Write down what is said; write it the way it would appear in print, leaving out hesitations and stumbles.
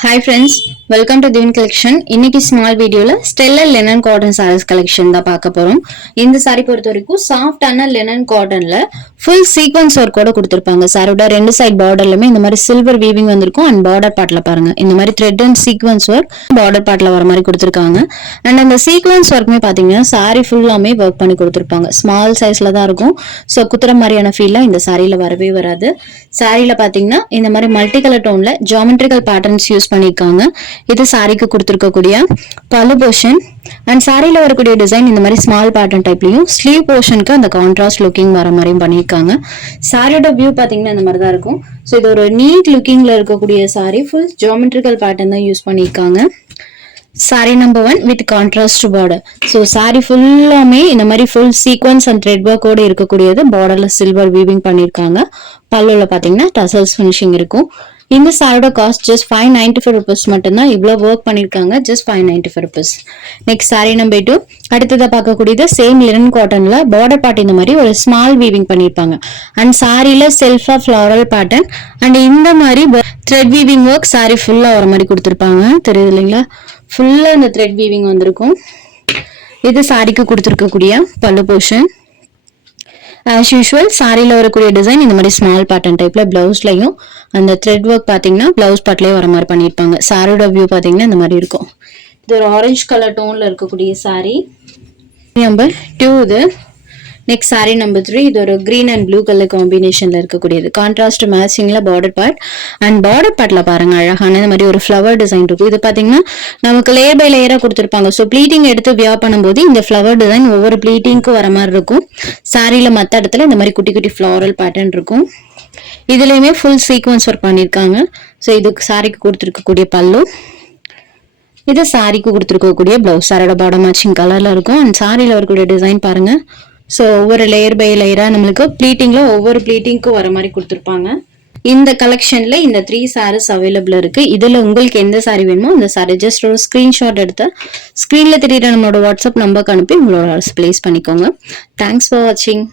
Hi friends, welcome to Divine Collection. இன்னைக்கு small வீடியோல stellar linen cotton sarees collection தான் பார்க்க போறோம். இந்த saree பொறுத்த வரைக்கும் சாஃப்டான linen cottonல full sequence work ஓட கொடுத்திருப்பாங்க. சாரியோட ரெண்டு சைடு பார்டர்லயுமே இந்த மாதிரி சில்வர் வீவிங் வந்திருக்கும் and border partல பாருங்க. இந்த மாதிரி thread and sequence work border partல வர மாதிரி கொடுத்திருக்காங்க. and அந்த sequence workமே பாத்தீங்கன்னா saree ஃபுல்லாமே work பண்ணி கொடுத்திருப்பாங்க. small sizeல தான் இருக்கும். சோ குத்துற மாதிரியான ஃபீல்ல இந்த சாரியில வரவே வராது. சாரியில பாத்தீங்கன்னா இந்த மாதிரி மல்டி கலர் டோன்ல ஜியோமெட்ரிக்கல் பேட்டர்ன்ஸ் யூஸ் பண்ணிருக்காங்க. இது சாரிக்கு கொடுத்திருக்கக்கூடிய பல்லு போர்ஷன் அண்ட் சாரியில வரக்கூடிய டிசைன் இந்த மாதிரி ஸ்மால் பேட்டர்ன் டைப்லயும் ஸ்லீவ் போர்ஷனுக்கு அந்த கான்ட்ராஸ்ட் லுக்கிங் வர மாதிரியும் பண்ணிருக்காங்க. சாரியோட வியூ பாத்தீங்கன்னா இந்த மாதிரி தான் இருக்கும். ஸோ இது ஒரு நீட் லுக்கிங்ல இருக்கக்கூடிய சாரி ஃபுல் ஜியோமெட்ரிக்கல் பேட்டர்ன் தான் யூஸ் பண்ணிருக்காங்க. Sorry number 1 with contrast border. So sorry ஃபுல்லாமே இந்த மாதிரி ஃபுல் சீக்வன்ஸ் அண்ட் த்ரெட் ஒர்க்கோட இருக்கக்கூடியது பார்டர்ல சில்வர் வீவிங் பண்ணிருக்காங்க. பல்லுல பாத்தீங்கன்னா டசல்ஸ் ஃபினிஷிங் இருக்கும். இந்த சாரியோட காஸ்ட் ஜஸ்ட் 595 rupees மட்டும்தான். இவ்வளவு ஒர்க் பண்ணிருக்காங்க just 595 rupees. Next sorry number 2 அடுத்ததா பார்க்கக்கூடியது சேம் லினன் காட்டன்ல பார்டர் பார்ட் இந்த மாதிரி ஒரு ஸ்மால் வீவிங் பண்ணிருப்பாங்க. அண்ட் சாரியில செல்ஃபா ஃபிளாரல் பேட்டர்ன் அண்ட் இந்த மாதிரி த்ரெட் வீவிங் ஒர்க் சாரி ஃபுல்லா வர மாதிரி கொடுத்திருப்பாங்க. தெரியுது இல்லைங்களா? ஃபுல்லா இந்த த்ரெட் வீவிங் வந்திருக்கும். இது சாரிக்கு கொடுத்திருக்கக்கூடிய பல்லு போர்ஷன். ஆஸ் யூஷுவல் சாரியில வரக்கூடிய டிசைன் இந்த மாதிரி ஸ்மால் பேட்டர்ன் டைப்ல பிளவுஸ்லயும் அந்த த்ரெட் ஒர்க் பாத்தீங்கன்னா பிளவுஸ் பார்ட்லயே வர மாதிரி பண்ணிருப்பாங்க. சாரியோட வியூ பாத்தீங்கன்னா இந்த மாதிரி இருக்கும். இது ஒரு ஆரஞ்சு கலர் டோன்ல இருக்கக்கூடிய சாரி நம்பர் 2. இது நெக்ஸ்ட் சாரி நம்பர் 3. இது ஒரு கிரீன் அண்ட் ப்ளூ கலர் காம்பினேஷன்ல இருக்கக்கூடியது. கான்ட்ராஸ்ட் மேட்சிங்ல பார்டர் பார்ட் அண்ட் பார்டர் பார்ட்ல பாருங்க அழகான இந்த மாதிரி ஒரு ஃபிளவர் டிசைன் இருக்கும். இது பாத்தீங்கன்னா நமக்கு லேயர் பை லேயரா கொடுத்திருப்பாங்க. ஸோ ப்ளீட்டிங் எடுத்து வியர் பண்ணும்போது இந்த ஃபிளவர் டிசைன் ஒவ்வொரு ப்ளீட்டிங்க்கும் வர மாதிரி இருக்கும். சாரியில மத்த இடத்துல இந்த மாதிரி குட்டி குட்டி ஃபிளாரல் பேட்டர்ன் இருக்கும். இதுலயுமே ஃபுல் சீக்வன்ஸ் ஒர்க் பண்ணிருக்காங்க. ஸோ இது சாரிக்கு கொடுத்திருக்கக்கூடிய பல்லு. இது சாரிக்கு கொடுத்திருக்கக்கூடிய பிளவுஸ். சாரியோட பார்டர் மேட்சிங் கலர்ல இருக்கும். அண்ட் சாரியில வரக்கூடிய டிசைன் பாருங்க. ஸோ ஒவ்வொரு லேயர் பை லேயரா நம்மளுக்கு ப்ளீட்டிங்ல ஒவ்வொரு ப்ளீட்டிங்க்கும் வர மாதிரி கொடுத்துருப்பாங்க. இந்த கலெக்ஷன்ல இந்த 3 சாரீஸ் அவைலபிள் இருக்கு. இதுல உங்களுக்கு எந்த சாரி வேணுமோ அந்த சாரி ஜஸ்ட் ஒரு ஸ்கிரீன்ஷாட் எடுத்து ஸ்கிரீன்ல தெரியுற நம்மளோட வாட்ஸ்அப் நம்பருக்கு அனுப்பி உங்களோட ஆர்டர்ஸ் பிளேஸ் பண்ணிக்கோங்க. தேங்க்ஸ் ஃபார் வாட்சிங்.